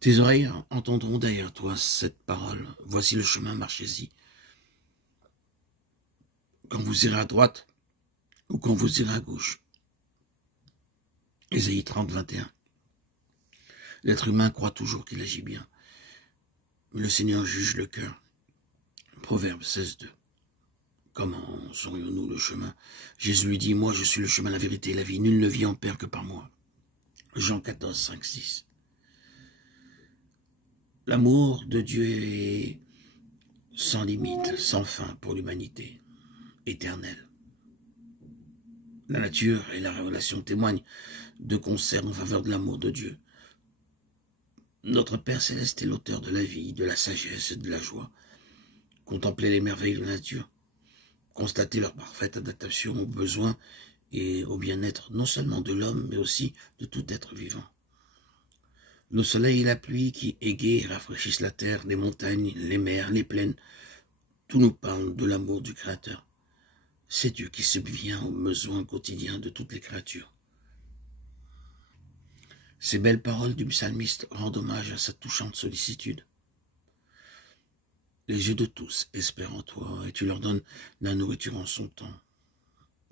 Tes oreilles entendront derrière toi cette parole. Voici le chemin, marchez-y. Quand vous irez à droite ou quand vous irez à gauche. Ésaïe 30, 21. L'être humain croit toujours qu'il agit bien, mais le Seigneur juge le cœur. Proverbe 16, 2. Comment saurions-nous le chemin? Jésus lui dit, moi je suis le chemin, la vérité et la vie. Nul ne vit en Père que par moi. Jean 14, 5, 6. L'amour de Dieu est sans limite, sans fin pour l'humanité, éternelle. La nature et la révélation témoignent de concert en faveur de l'amour de Dieu. Notre Père Céleste est l'auteur de la vie, de la sagesse et de la joie. Contempler les merveilles de la nature, constater leur parfaite adaptation aux besoins et au bien-être non seulement de l'homme, mais aussi de tout être vivant. Le soleil et la pluie qui égayent et rafraîchissent la terre, les montagnes, les mers, les plaines, tout nous parle de l'amour du Créateur. C'est Dieu qui subvient aux besoins quotidiens de toutes les créatures. Ces belles paroles du psalmiste rendent hommage à sa touchante sollicitude. Les yeux de tous espèrent en toi, et tu leur donnes la nourriture en son temps.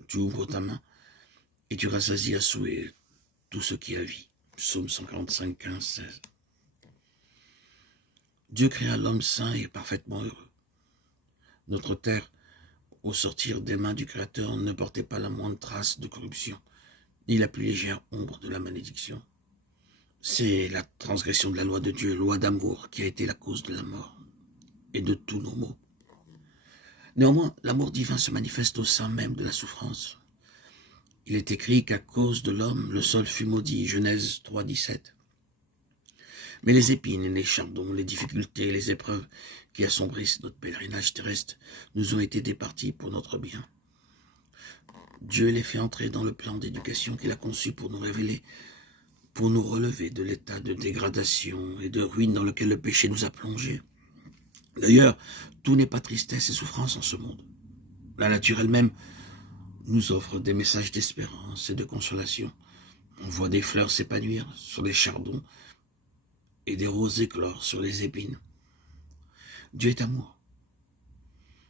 Tu ouvres ta main, et tu rassasies à souhait tout ce qui a vie. Psaume 145, 15, 16. Dieu créa l'homme saint et parfaitement heureux. Notre terre, au sortir des mains du Créateur, ne portait pas la moindre trace de corruption, ni la plus légère ombre de la malédiction. C'est la transgression de la loi de Dieu, loi d'amour, qui a été la cause de la mort et de tous nos maux. Néanmoins, l'amour divin se manifeste au sein même de la souffrance. Il est écrit qu'à cause de l'homme, le sol fut maudit, Genèse 3, 17. Mais les épines et les chardons, les difficultés et les épreuves qui assombrissent notre pèlerinage terrestre nous ont été départis pour notre bien. Dieu les fait entrer dans le plan d'éducation qu'il a conçu pour nous révéler, pour nous relever de l'état de dégradation et de ruine dans lequel le péché nous a plongés. D'ailleurs, tout n'est pas tristesse et souffrance en ce monde. La nature elle-même nous offre des messages d'espérance et de consolation. On voit des fleurs s'épanouir sur les chardons et des roses éclore sur les épines. Dieu est amour.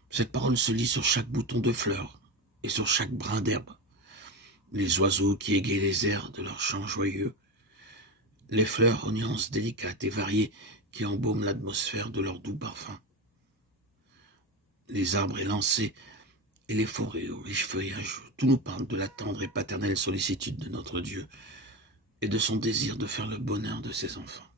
Cette parole se lit sur chaque bouton de fleurs et sur chaque brin d'herbe. Les oiseaux qui égayent les airs de leurs chants joyeux. Les fleurs aux nuances délicates et variées qui embaument l'atmosphère de leur doux parfum. Les arbres élancés et les forêts aux riches feuillages, tout nous parle de la tendre et paternelle sollicitude de notre Dieu et de son désir de faire le bonheur de ses enfants.